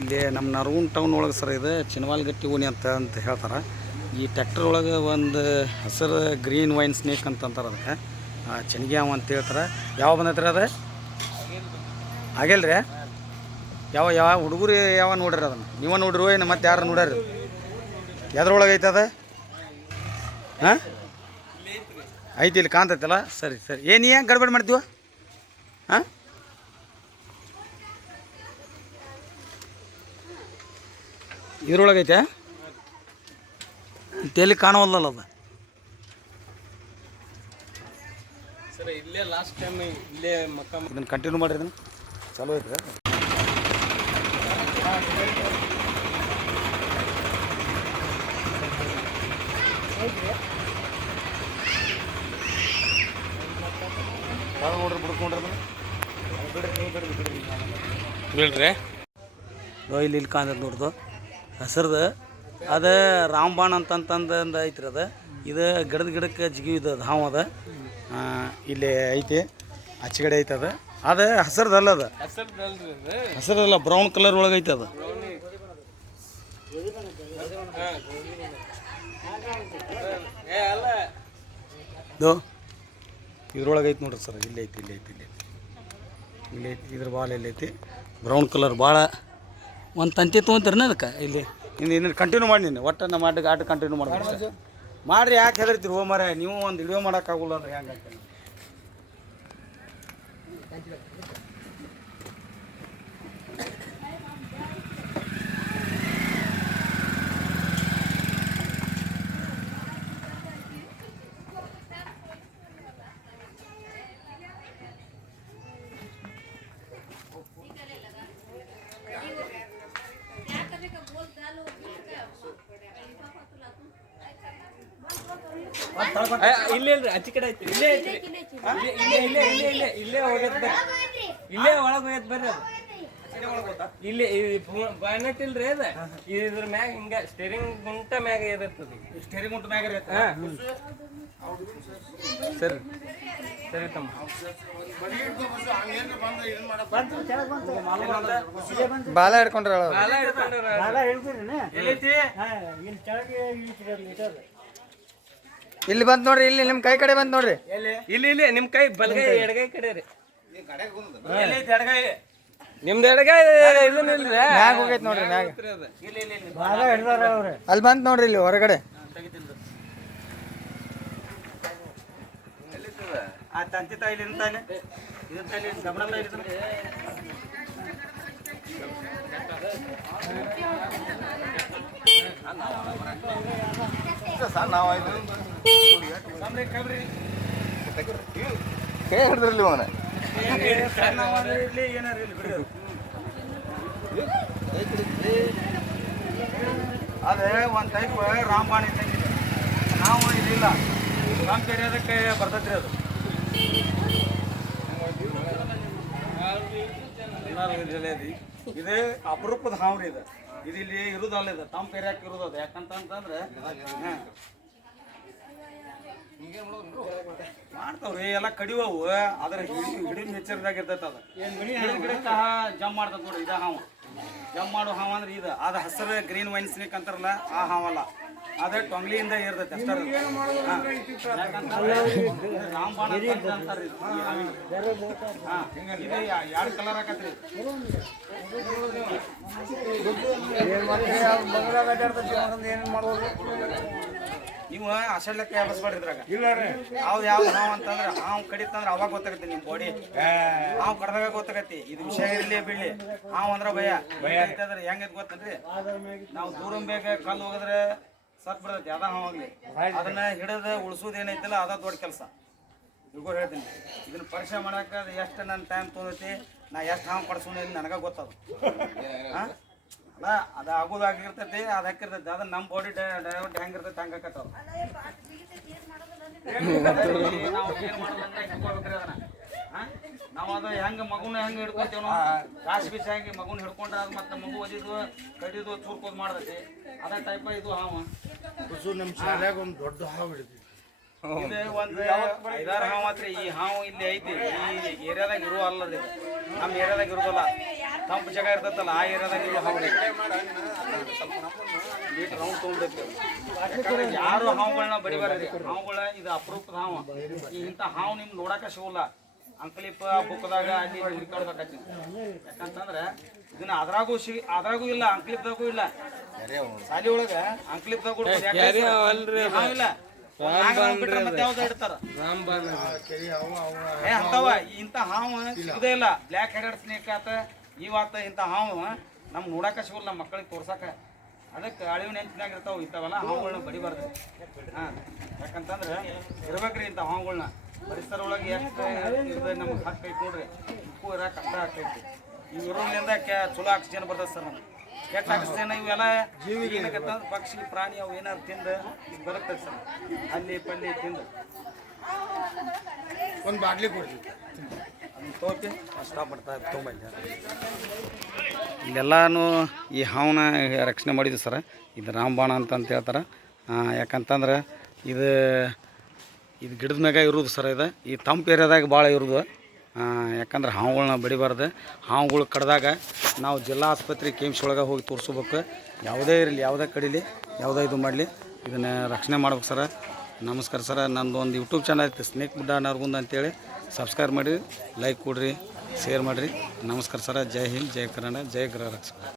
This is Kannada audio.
ಇಲ್ಲಿ ನಮ್ಮ ನರಗುಂದ ಟೌನ್ ಒಳಗೆ ಸರ್ ಇದು ಚಿನವಾಲ್ಗಟ್ಟಿ ಓಣಿ ಅಂತ ಹೇಳ್ತಾರೆ. ಈ ಟ್ಯಾಕ್ಟರ್ ಒಳಗೆ ಒಂದು ಹಸಿರು ಗ್ರೀನ್ ವೈನ್ ಸ್ನೇಕ್ ಅಂತಾರೆ. ಅದಕ್ಕೆ ಚೆನ್ಗ್ಯಾವ ಅಂತ ಹೇಳ್ತಾರೆ. ಯಾವ ಬಂದೈತ್ರಿ ಅದು ಆಗಿಲ್ಲ ರೀ? ಯಾವ ಹುಡುಗರು ಯಾವ ನೋಡ್ರಿ ಅದನ್ನು? ನೀವು ನೋಡ್ರಿ ಏನು ಮತ್ತೆ ಯಾರು ನೋಡ್ರಿ? ಎದ್ರೊಳಗೆ ಐತೆ ಅದು? ಹಾಂ ಐತಿ, ಇಲ್ಲಿ ಕಾಣ್ತೈತಲ್ಲ. ಸರಿ ಏನು ಏನು ಗಡ್ಬಡಿ ಮಾಡ್ತೀವ? ಹಾಂ ಇದ್ರೊಳಗೈತೆ ತೇಲಿ ಕಾಣವಲ್ಲಲ್ಲ ಅದು. ಸರ್ ಇಲ್ಲೇ ಲಾಸ್ಟ್ ಟೈಮ್ ಇಲ್ಲೇ ಇದನ್ನು ಕಂಟಿನ್ಯೂ ಮಾಡಿರಿ. ಇದನ್ನು ಚಲೋ ಐತೆ. ನೋಡ್ರಿ ಬಿಡ್ಕೊಂಡ್ರಿ ಬಿಡ್ರಿ. ಇಲ್ಲಿ ಕಾಣ್ತದೆ ನೋಡ್ದು ಹಸಿರ್ದು. ಅದು ರಾಮ್ಬಾಣ್ ಅಂತಂದು ಐತ್ರಿ. ಅದು ಇದು ಗಿಡಕ್ಕೆ ಜಿಗಿದು ಅದು ಹಾವು ಅದ. ಇಲ್ಲಿ ಐತಿ, ಆಚೆಗಡೆ ಐತೆ. ಅದು ಹಸಿರ್ದಲ್ಲ, ಅದು ಹಸಿರಲ್ಲ, ಬ್ರೌನ್ ಕಲರ್ ಒಳಗೆ ಐತೆ ಅದು. ಇದ್ರೊಳಗೆ ಐತಿ ನೋಡ್ರಿ ಸರ್. ಇಲ್ಲಿ ಐತಿ. ಇದ್ರ ಬಾಲ್ ಎಲ್ಲೈತಿ, ಬ್ರೌನ್ ಕಲರ್ ಭಾಳ. ಒಂದು ತಂತಿ ತೊಗೊಂತೀರನ ಅದಕ್ಕೆ? ಇಲ್ಲಿ ಇನ್ನು ಕಂಟಿನ್ಯೂ ಮಾಡಿ. ನೀನು ಒಟ್ಟು ನಮ್ಮ ಆಟ ಕಂಟಿನ್ಯೂ ಮಾಡ್ಬೇಕು ಮಾಡಿರಿ. ಯಾಕೆ ಹೆದರ್ತೀರಿ? ಹೋ ಮರ, ನೀವು ಒಂದು ವಿಡಿಯೋ ಮಾಡೋಕ್ಕಾಗಲ್ಲ ಅಂದ್ರೆ ಹೆಂಗೆ ಆಗ್ತದೆ? ಇಲ್ಲೇ ಇಲ್ರಿ, ಅಚ್ಚಿ ಕಡೆ ಐತಿ. ಇಲ್ಲೇ ಐತ್ರಿ, ಇಲ್ಲೇ ಹೋಗೈತೆ. ಇಲ್ಲೇ ಒಳಗೆ ಹೋಗೈತೆ ಬರ್ರಿ. ಅದು ಇಲ್ಲಿ ಬಾನೆಟ್ ಇಲ್ರಿ. ಅದ ಇದ್ರ ಮ್ಯಾಗ ಹಿಂಗ ಸ್ಟೇರಿಂಗ್ ಗುಂಟ ಮ್ಯಾಗ ಇರ್ತದೆ. ಸ್ಟೇರಿಂಗ್ ಗುಂಟ ಮ್ಯಾಗ ಇರುತ್ತೆ. ಸರಿ ತಮ್ಮ. ಬಾಲ ಹಿಡ್ಕೊಂಡ್ರ ಇಲ್ಲಿ ಬಂದ್ ನೋಡ್ರಿ. ಇಲ್ಲಿ ನಿಮ್ಮ ಕೈ ಕಡೆ ಬಂದ್ ನೋಡ್ರಿ. ಇಲ್ಲಿ ನಿಮ್ ಕೈ ಬಲಗೈ ಎಡಗೈ ಕಡೆ ರೀ. ನಿಮ್ದು ಎಡಗೈ ಇದನ್ನಿಲ್ರಿ, ಮ್ಯಾಗ ಹೋಗೈತಿ ನೋಡ್ರಿ. ಮ್ಯಾಗ ಅಲ್ಲಿ ಬಂದ್ ನೋಡ್ರಿ. ಇಲ್ಲಿ ಹೊರಗಡೆ ತಂತಿ ತಾಯಿಲಿ ಹಿಡಿದ್ರಲ್ಲಿ ಅವನ ಅದೇ ಒಂದು ಟೈಪ್ ರಾಮಬಾಣಿ ಇದ್ದಂಗಿದೆ. ನಾವು ಇದಿಲ್ಲ, ನಮ್ಮ ಕೆರೆಯೋದಕ್ಕೆ ಬರ್ತೈತ್ರಿ ಅದು. ಇದು ಅಪರೂಪದ ಹಾವು ರೀ. ಇದು ಇಲ್ಲಿ ಇರುದಲ್ಲ, ಇದು ತಮ್ಮ ಕೆರೆಯಾಕೆ ಇರೋದು ಅದು. ಯಾಕಂತಂದ್ರೆ ಮಾಡ್ತಾವ್ರಿ ಎಲ್ಲ ಕಡಿವವು. ಅದ್ರ ಹಿಡಿದು ನೆಚ್ಚರದಾಗ ಇರ್ತೈತೆ. ಅದು ಗಿಡಕ್ಕೆ ಜಂಪ್ ಮಾಡ್ತದ ನೋಡ್ರಿ. ಇದು ಹಾವು ಜಂಪ್ ಮಾಡೋ ಹಾವು ಅಂದ್ರೆ ಇದು. ಅದು ಹಸಿರು ಗ್ರೀನ್ ವೈನ್ ಸ್ನೇಕ್ ಅಂತಾರಲ್ಲ, ಆ ಹಾವಲ್ಲ. ಅದೇ ಟೊಂಗ್ಲಿಯಿಂದ ಇರ್ತೈತೆ ಅಷ್ಟೇ. ರಾಮಬಾಣ ಅಂತಾರೆ. ಇದು ಎರಡು ಕಲರ್ ಹಾಕತ್ರಿ. ನೀವು ಅಷ್ಟಕ್ಕೆ ಬಸ್ಬೇಡ್ರಿ. ಇದ್ರಾಗ ಯಾವ್ದು ಹಾವು ಅಂತಂದ್ರೆ ಹಾವು ಕಡಿತಂದ್ರೆ ಅವಾಗ ಗೊತ್ತಾಗತ್ತೆ ನಿಮ್ಮ ಬಾಡಿ. ಹಾವು ಕಡ್ದಾಗ ಗೊತ್ತಾಗತ್ತಿ. ಇದು ವಿಷಯ ಇರಲಿ ಬೀಳಿ. ಹಾವು ಅಂದ್ರೆ ಭಯ ಐತಂದ್ರೆ ಹೆಂಗೈತೆ ಗೊತ್ತನ್ರಿ? ನಾವು ದೂರ ಬೇಗ ಕಲ್ಲು ಹೋಗಿದ್ರೆ ಸತ್ ಬಿಡತೈತಿ. ಅದ ಹಾವು ಆಗ್ಲಿ. ಅದನ್ನ ಹಿಡಿದು ಉಳಿಸೋದು ಏನೈತಿಲ್ಲ, ಅದ ದೊಡ್ಡ ಕೆಲಸ. ಇವ್ರು ಹೇಳ್ತೀನಿ, ಇದನ್ನ ಪರೀಕ್ಷೆ ಮಾಡಕ್ಕೆ ಎಷ್ಟು ನನ್ನ ಟೈಮ್ ತೊಗೊಂಡೈತಿ, ನಾ ಎಷ್ಟು ಹಾವು ಪಡಿಸೋಣ ನನಗೆ ಗೊತ್ತದ. ಹಾಂ ಅಲ್ಲ, ಅದು ಆಗೋದಾಗಿರ್ತೈತಿ, ಅದು ಹಾಕಿರ್ತೈತಿ. ಅದನ್ನ ನಮ್ಮ ಬಾಡಿ ಡೈವರ್ಟ್ ಹೆಂಗಿರ್ತೈತಿ ಹಂಗೆ ಆಕತ್ತವ. ನಾವು ಏನು ಮಾಡೋದಂದ್ರೆ ಹಿಡ್ಕೊಳ್ಬೇಕ್ರಿ ಅದನ್ನ. ನಾವು ಅದು ಹೆಂಗೆ ಮಗುನ ಹೆಂಗೆ ಹಿಡ್ಕೊತೀವಿ, ಕಾಸು ಬೀಸ ಹೆಂಗೆ ಮಗುನ ಹಿಡ್ಕೊಂಡ್ರೆ ಅದು ಮತ್ತೆ ಮಗು ಒದಿದು ಕಡಿದು ಚೂರ್ಕೋದು ಮಾಡ್ತೈತಿ. ಅದೇ ಟೈಪ ಇದು ಹಾವು. ನಮ್ಮ ಶಾಲ್ಯಾಗ ಒಂದು ದೊಡ್ಡ ಹಾವು ಹಿಡಿದ್ವಿ. ಇದು ಒಂದು 5-6 ಹಾವು ಮಾತ್ರ. ಈ ಹಾವು ಇಲ್ಲಿ ಐತಿ, ಈ ಏರಿಯಾದಾಗ ಇರುವ ಅಲ್ಲದ ಇದು. ನಮ್ಮ ಏರಿಯಾದಾಗ ಇರೋದಲ್ಲ, ತಂಪು ಜಾಗ ಇರ್ತೈತಲ್ಲ ಆ ಏರಿಯಾದಾಗ ಇರೋ ಹಾವು ರೌಂಡ್ ತೊಗೊಂಡೈತಿ. ಯಾರು ಹಾವುಗಳನ್ನ ಬಡಿಬಾರ್ರಿ. ಹಾವುಗಳ ಇದು ಅಪರೂಪದ ಹಾವು. ಇಂಥ ಹಾವು ನಿಮ್ಗೆ ನೋಡಕ್ಕೆ ಸಿಗೋಲ್ಲ. ಅಂಕ್ಲಿಪ್ ಬುಕ್ದಾಗ ಅಲ್ಲಿ ಹುಡುಕಾಡ್ಬೇಕಾಗ್ತಿ. ಯಾಕಂತಂದ್ರೆ ಇದನ್ನ ಅದ್ರಾಗೂ ಇಲ್ಲ, ಅಂಕ್ಲಿಪ್ದಾಗೂ ಇಲ್ಲ. ಸಾಲಿ ಒಳಗ ಅಂಕ್ಲಿಪ್ದಾಗ ಇಲ್ಲ. ಅಂತವ ಇಂಥ ಹಾವು ಸಿಗುದೇ ಇಲ್ಲ. ಬ್ಲ್ಯಾಕ್ ಹೆಡೆಡ್ ಸ್ನೇಕ್ ಆತ ಇವತ್ತ ಇಂಥ ಹಾವು ನಮ್ಗೆ ನೋಡಾಕ ಸಿಗಲ್ಲ, ನಮ್ಮ ಮಕ್ಕಳಿಗೆ ತೋರ್ಸಾಕ. ಅದಕ್ಕೆ ಅಳಿವು ನೆಂಚಿನಾಗ ಇರ್ತಾವ ಇಂಥವಲ್ಲ ಹಾವುಗಳನ್ನ ಬಡಿಬಾರ್ದು. ಯಾಕಂತಂದ್ರೆ ಇರ್ಬೇಕ್ರಿ ಇಂಥ ಹಾವುಗಳನ್ನ. ಪರಿಸರ ಒಳಗೆ ಎಷ್ಟು ಇರ್ತದೆ ನಮ್ಗೆ ಹಕ್ಕು ಐತಿ ನೋಡ್ರಿ. ಉಪ್ಪು ಇರಕ್ಕೆ ಕಷ್ಟ ಆಗ್ತೈತಿ. ಇವು ಇರೋದ್ರಿಂದ ಚಲೋ ಆಕ್ಸಿಜನ್ ಬರ್ತದೆ ಸರ್. ನಮ್ಗೆ ಕೆಟ್ಟ ಆಕ್ಸಿಜನ್ ಇವೆಲ್ಲ ಏನಕ್ಕಂತಂದ್ರೆ ಪಕ್ಷಿ ಪ್ರಾಣಿ ಅವು ಏನಾರು ತಿಂದು ಈಗ ಬರುತ್ತದೆ ಸರ್. ಅಲ್ಲಿ ಪಲ್ಲಿ ತಿಂದು ಒಂದು ಬಾಟ್ಲಿ ಕೊಡ್ತೀವಿ ತೋತಿ ಇಷ್ಟಪಡ್ತಾ ತುಂಬ ಇಲ್ಲೆಲ್ಲನೂ ಈ ಹಾವನ್ನ ರಕ್ಷಣೆ ಮಾಡಿದ್ವಿ ಸರ್. ಇದು ರಾಮಬಾಣ ಅಂತ ಹೇಳ್ತಾರೆ. ಯಾಕಂತಂದ್ರೆ ಇದು ಗಿಡದ ಮ್ಯಾಗ ಇರೋದು ಸರ್. ಇದು ಈ ತಂಪು ಏರಿಯಾದಾಗ ಭಾಳ ಇರೋದು. ಯಾಕಂದ್ರೆ ಹಾವುಗಳನ್ನ ಬಡಿಬಾರ್ದು. ಹಾವುಗಳು ಕಡ್ದಾಗ ನಾವು ಜಿಲ್ಲಾ ಆಸ್ಪತ್ರೆ KIMS ಒಳಗೆ ಹೋಗಿ ತೋರಿಸ್ಬೇಕು. ಯಾವುದೇ ಇರಲಿ, ಯಾವುದೇ ಕಡೀಲಿ, ಯಾವುದೇ ಇದು ಮಾಡಲಿ, ಇದನ್ನು ರಕ್ಷಣೆ ಮಾಡ್ಬೇಕು ಸರ. ನಮಸ್ಕಾರ ಸರ. ನಂದು ಒಂದು ಯೂಟ್ಯೂಬ್ ಚಾನಲ್ ಐತೆ ಸ್ನೇಕ್ ಬುಡ್ಡ ನರಗುಂದ ಅಂತೇಳಿ. ಸಬ್ಸ್ಕ್ರೈಬ್ ಮಾಡಿರಿ, ಲೈಕ್ ಕೊಡಿರಿ, ಶೇರ್ ಮಾಡಿರಿ. ನಮಸ್ಕಾರ ಸರ. ಜೈ ಹಿಂದ್, ಜೈ ಕನ್ನಡ, ಜೈ ಗೃಹ ರಕ್ಷಕ.